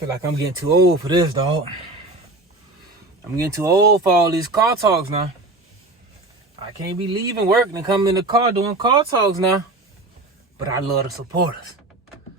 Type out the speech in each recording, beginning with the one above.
feel like I'm getting too old for this, dog. I'm getting too old for all these car talks now. I can't be leaving work and coming in the car doing car talks now. But I love the supporters.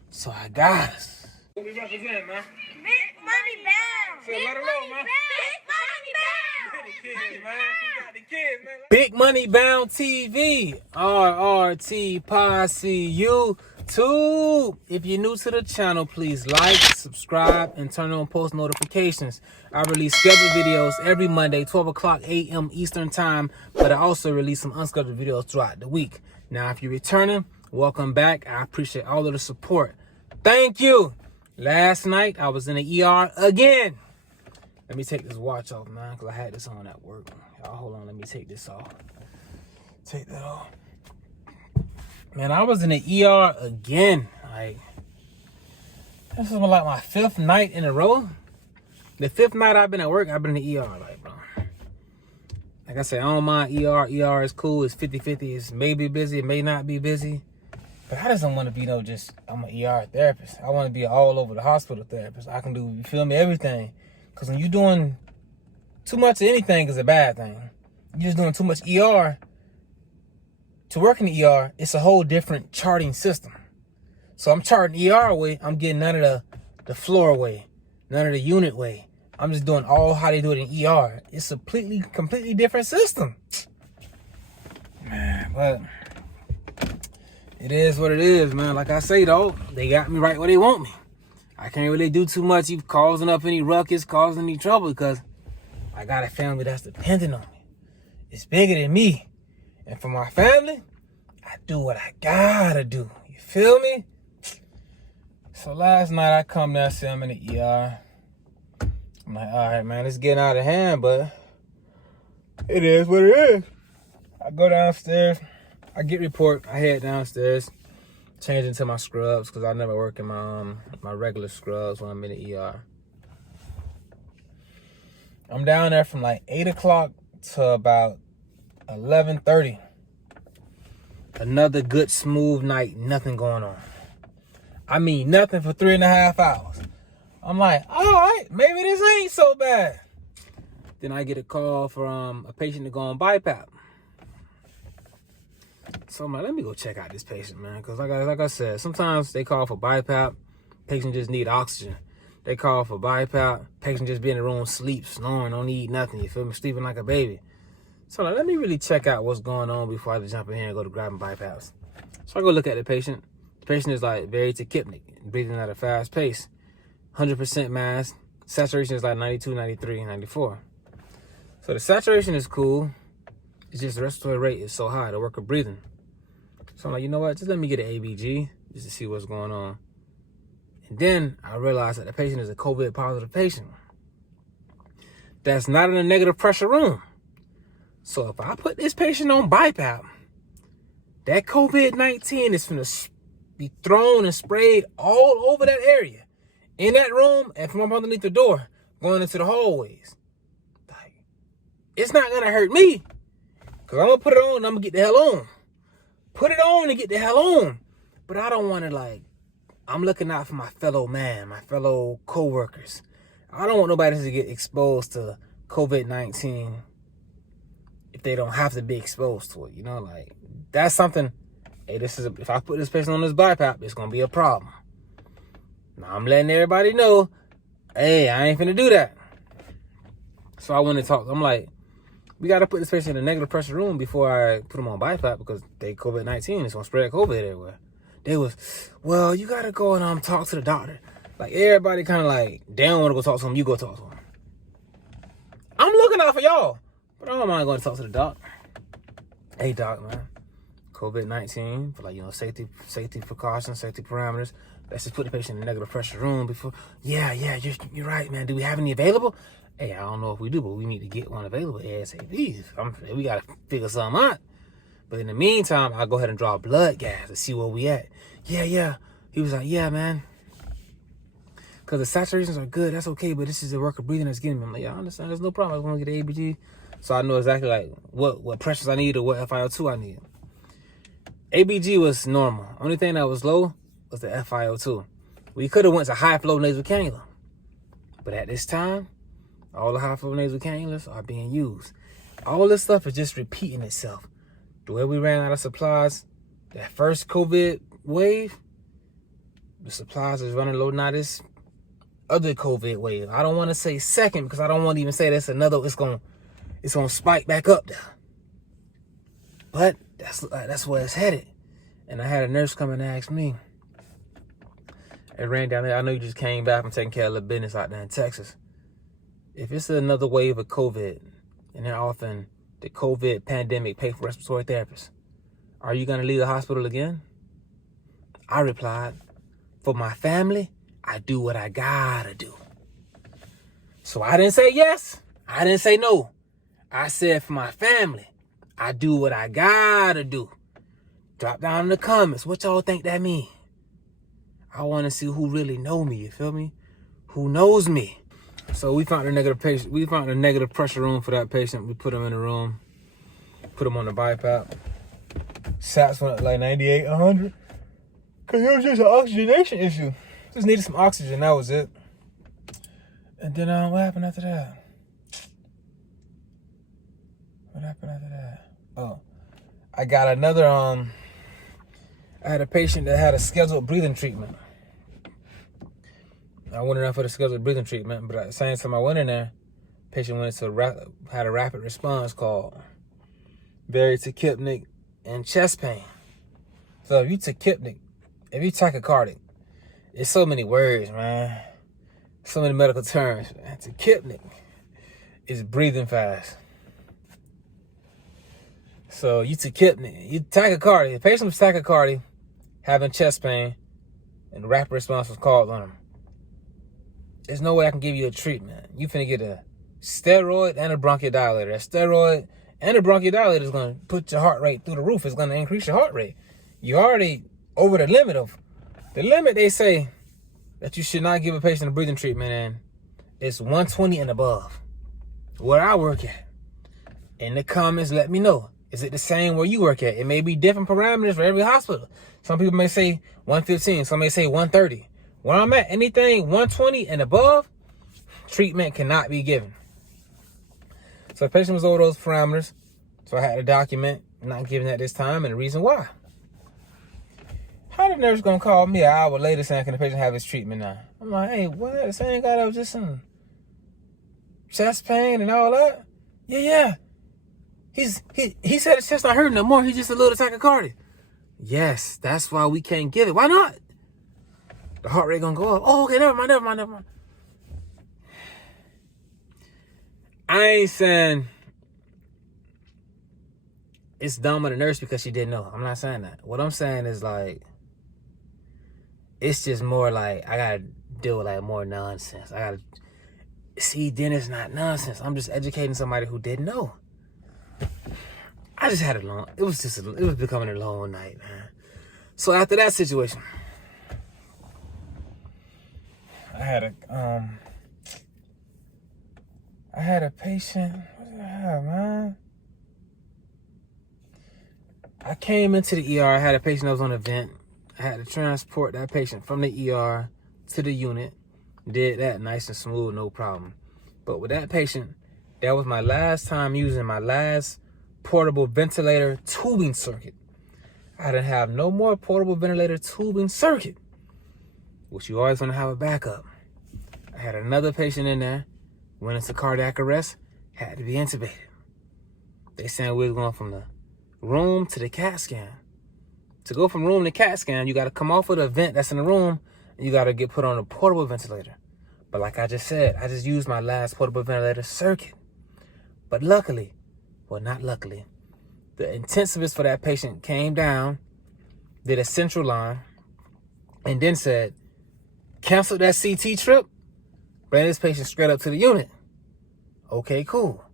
So I got us. What we represent, man? Big money bound. So let her know, man. Big money bound. We got the kids, man. Big Money Bound TV. RRT Posse YouTube. If you're new to the channel, please like, subscribe, and turn on post notifications. I release scheduled videos every Monday, 12 o'clock a.m. Eastern Time, but I also release some unscheduled videos throughout the week. Now, if you're returning, welcome back. I appreciate all of the support. Thank you. Last night, I was in the ER again. Let me take this watch off, man, because I had this on at work. Y'all, hold on. Let me take this off. Take that off. Man, I was in the ER again. Like, this is like my 5th night in a row. The 5th night I've been at work, I've been in the ER. Like, bro. Like I said, I don't mind ER. ER is cool. It's 50-50. It's maybe busy. It may not be busy. But I just don't want to be, I'm an ER therapist. I want to be all over the hospital therapist. I can do, you feel me, everything. Because when you're doing too much of anything is a bad thing. You're just doing too much ER. To work in the ER, it's a whole different charting system. So I'm charting ER way. I'm getting none of the floor way. None of the unit way. I'm just doing all how they do it in ER. It's a completely different system. Man, but it is what it is, man. Like I say, though, they got me right where they want me. I can't really do too much even causing up any ruckus, causing any trouble, because I got a family that's dependent on me. It's bigger than me. And for my family, I do what I gotta do. You feel me? So last night I come down, see I'm in the ER. I'm like, all right, man, it's getting out of hand, but it is what it is. I go downstairs. I get report. I head downstairs, change into my scrubs, because I never work in my regular scrubs when I'm in the ER. I'm down there from like 8 o'clock to about 11:30. Another good, smooth night. Nothing going on. I mean, nothing for 3.5 hours. I'm like, all right, maybe this ain't so bad. Then I get a call from a patient to go on BiPAP. So I'm like, let me go check out this patient, man. Because like I said, sometimes they call for BiPAP. Patient just need oxygen. They call for BiPAP. Patient just be in the room, sleep, snoring, don't eat nothing. You feel me? Sleeping like a baby. So like, let me really check out what's going on before I just jump in here and go to grabbing BiPAPs. So I go look at the patient. The patient is like very tachypnic, breathing at a fast pace. 100% mask. Saturation is like 92, 93, 94. So the saturation is cool. It's just the respiratory rate is so high, the work of breathing. So I'm like, you know what? Just let me get an ABG just to see what's going on. And then I realized that the patient is a COVID positive patient. That's not in a negative pressure room. So if I put this patient on BiPAP, that COVID-19 is going to be thrown and sprayed all over that area. In that room and from up underneath the door, going into the hallways. Like, it's not going to hurt me. Because I'm going to put it on and I'm going to get the hell on. Put it on and get the hell on. But I don't want to, like, I'm looking out for my fellow man, my fellow co-workers. I don't want nobody to get exposed to COVID-19 if they don't have to be exposed to it. You know, like, that's something, hey, if I put this patient on this BiPAP, it's going to be a problem. Now, I'm letting everybody know, hey, I ain't finna do that. So I went and talked. I'm like, we got to put this patient in a negative pressure room before I put them on BiPAP, because they COVID-19 is going to spread COVID everywhere. They was, well, you got to go and talk to the doctor. Like, everybody kind of like, they don't want to go talk to him, you go talk to him. I'm looking out for y'all, but I don't mind going to talk to the doc. Hey, doc, man. COVID-19, for like, you know, safety precautions, safety parameters. Let's just put the patient in a negative pressure room before. Yeah, you're right, man. Do we have any available? Hey, I don't know if we do, but we need to get one available ASAP. We got to figure something out. But in the meantime, I'll go ahead and draw blood gas to see where we at. Yeah. He was like, yeah, man. Because the saturations are good. That's okay, but this is the work of breathing that's getting me. I'm like, yeah, I understand. There's no problem. I'm going to get an ABG. So I know exactly, like, what pressures I need or what FiO2 I need. ABG was normal. Only thing that was low was the FiO2. We could have went to high flow nasal cannula. But at this time, all the high flow nasal cannulas are being used. All this stuff is just repeating itself. The way we ran out of supplies, that first COVID wave, the supplies is running low now this other COVID wave. I don't want to say second because I don't want to even say that's another, it's gonna spike back up there. But that's where it's headed. And I had a nurse come and ask me. It ran down there. I know you just came back from taking care of the business out there in Texas. If it's another wave of COVID, and they're offering the COVID pandemic pay for respiratory therapists, are you going to leave the hospital again? I replied, for my family, I do what I gotta do. So I didn't say yes. I didn't say no. I said for my family, I do what I gotta do. Drop down in the comments. What y'all think that mean? I want to see who really know me. You feel me? Who knows me? So we found a negative patient. We found a negative pressure room for that patient. We put him in the room. Put him on the BiPAP. Sats went up like 98, 100. Because it was just an oxygenation issue. Just needed some oxygen. That was it. And then what happened after that? What happened after that? Oh, I got another, I had a patient that had a scheduled breathing treatment. I went in there for the scheduled breathing treatment, but at the same time I went in there, patient went into had a rapid response called very tachypnic and chest pain. So if you tachypnic, if you tachycardic, it's so many words, man. So many medical terms. Man. Tachypnic is breathing fast. So you tachypnic, you tachycardia. The patient was tachycardia, having chest pain, and rapid response was called on him. There's no way I can give you a treatment. You finna get a steroid and a bronchodilator. That steroid and a bronchodilator is gonna put your heart rate through the roof. It's gonna increase your heart rate. You're already over the limit of the limit. They say that you should not give a patient a breathing treatment, and it's 120 and above. Where I work at. In the comments, let me know. Is it the same where you work at? It may be different parameters for every hospital. Some people may say 115. Some may say 130. Where I'm at, anything 120 and above, treatment cannot be given. So the patient was over those parameters. So I had to document not giving at this time and the reason why. How the nurse gonna call me an hour later saying, can the patient have his treatment now? I'm like, hey, what? The same guy that was just some chest pain and all that? Yeah. He said his chest not hurting no more. He's just a little tachycardia. Yes, that's why we can't give it. Why not? The heart rate gonna go up. Oh, okay, never mind. I ain't saying it's dumb of the nurse because she didn't know. I'm not saying that. What I'm saying is like, it's just more like I gotta deal with like more nonsense. I gotta see, then it's not nonsense. I'm just educating somebody who didn't know. I just had it was becoming a long night, man. So after that situation, I had a patient. What did I have, man? I came into the ER. I had a patient that was on a vent. I had to transport that patient from the ER to the unit. Did that nice and smooth, no problem. But with that patient, that was my last time using my last portable ventilator tubing circuit. I didn't have no more portable ventilator tubing circuit, which you always want to have a backup. I had another patient in there, went into cardiac arrest, had to be intubated. They said we was going from the room to the CAT scan. To go from room to CAT scan, you got to come off of the vent that's in the room, and you got to get put on a portable ventilator. But like I just said, I just used my last portable ventilator circuit. But luckily, well, not luckily, the intensivist for that patient came down, did a central line, and then said, cancel that CT trip, bring this patient straight up to the unit. Okay, cool.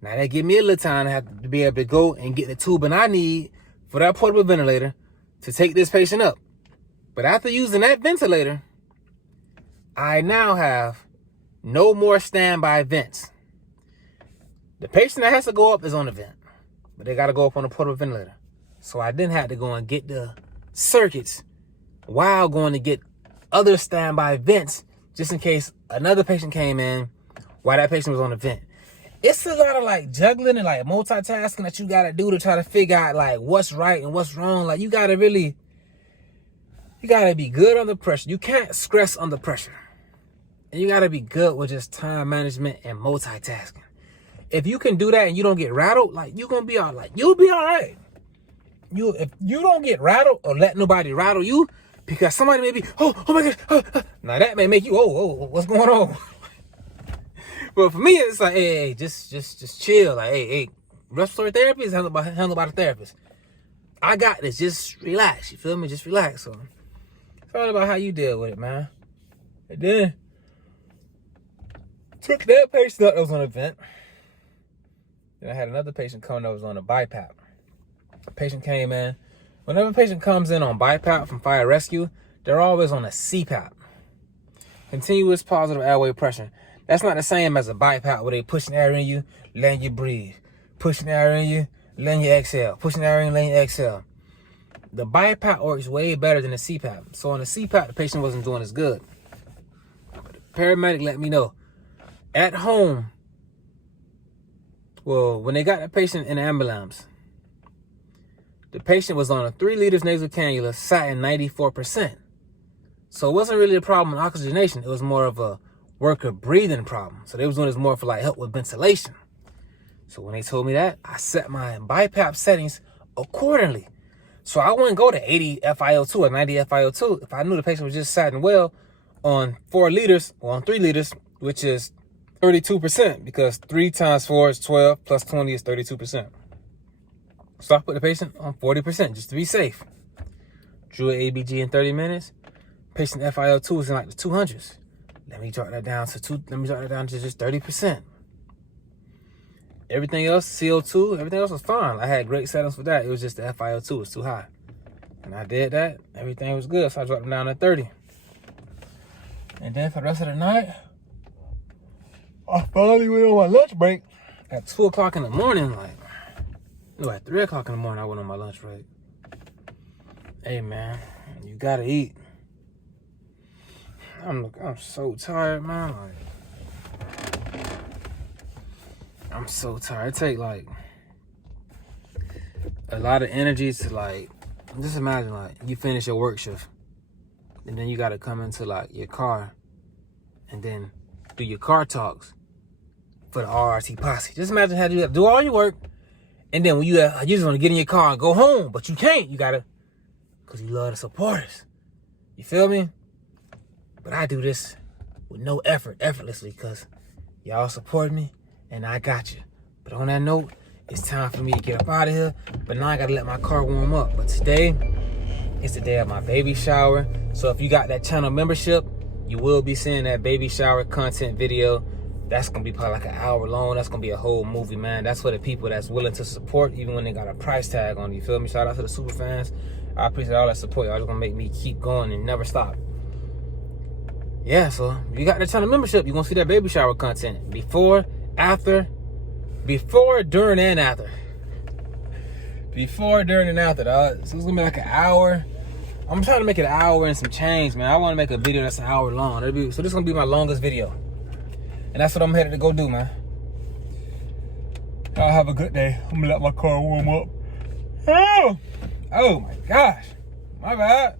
Now that give me a little time to be able to go and get the tubing I need for that portable ventilator to take this patient up. But after using that ventilator, I now have no more standby vents. The patient that has to go up is on the vent, but they got to go up on a portable ventilator. So I then had to go and get the circuits while going to get other standby vents just in case another patient came in while that patient was on the vent. It's a lot of like juggling and like multitasking that you gotta do to try to figure out like what's right and what's wrong. Like you gotta be good under pressure. You can't stress under pressure. And you gotta be good with just time management and multitasking. If you can do that and you don't get rattled, like you're gonna be all like, you'll be all right. If you don't get rattled or let nobody rattle you, because somebody may be, oh my gosh, now that may make you, what's going on? But for me, it's like, hey, just chill. Like, hey, respiratory therapy is handled by the therapist. I got this. Just relax. You feel me? Just relax. So it's all about how you deal with it, man. And then took that patient up that was on a vent. Then I had another patient come that was on a BiPAP. The patient came in. Whenever a patient comes in on BiPAP from fire rescue, they're always on a CPAP. Continuous positive airway pressure. That's not the same as a BiPAP where they pushing air in you, letting you breathe. Pushing air in you, letting you exhale. Pushing air in, letting you exhale. The BiPAP works way better than the CPAP. So on the CPAP, the patient wasn't doing as good. But the paramedic let me know. At home, well, when they got the patient in the ambulance, the patient was on a 3 liters nasal cannula, sat in 94%. So it wasn't really a problem with oxygenation. It was more of a worker breathing problem. So they was doing this more for like help with ventilation. So when they told me that, I set my BiPAP settings accordingly. So I wouldn't go to 80 FiO2 or 90 FiO2 if I knew the patient was just sitting well on 4 liters or on 3 liters, which is 32%, because 3 times 4 is 12 plus 20 is 32%. So I put the patient on 40% just to be safe. Drew an ABG in 30 minutes. Patient FiO2 is in like the 200s. Let me drop that down to just 30%. Everything else, CO2, everything else was fine. I had great settings for that. It was just the FiO2 was too high. And I did that. Everything was good. So I dropped them down to 30. And then for the rest of the night, I finally went on my lunch break at 2 o'clock in the morning. At 3 o'clock in the morning, I went on my lunch break. Hey, man, you gotta eat. I'm so tired, man. I'm so tired. It take like a lot of energy to like, just imagine like you finish your work shift and then you gotta come into like your car and then do your car talks for the RRT posse. Just imagine how you do all your work and then when you just want to get in your car and go home, but you can't. You gotta, because you love the supporters. You feel me? But I do this with no effort, effortlessly, because y'all support me and I got you. But on that note, it's time for me to get up out of here. But now I gotta let my car warm up. But today is the day of my baby shower. So if you got that channel membership, you will be seeing that baby shower content video. That's gonna be probably like an hour long. That's gonna be a whole movie, man. That's for the people that's willing to support, even when they got a price tag on it. You feel me? Shout out to the super fans. I appreciate all that support. Y'all just gonna make me keep going and never stop. Yeah, so if you got the channel membership, you're gonna see that baby shower content. Before, during, and after. Before, during, and after, dog. So it's gonna be like an hour. I'm trying to make it an hour and some change, man. I wanna make a video that's an hour long. So this is gonna be my longest video. And that's what I'm headed to go do, man. Y'all have a good day. I'm gonna let my car warm up. Oh my gosh. My bad.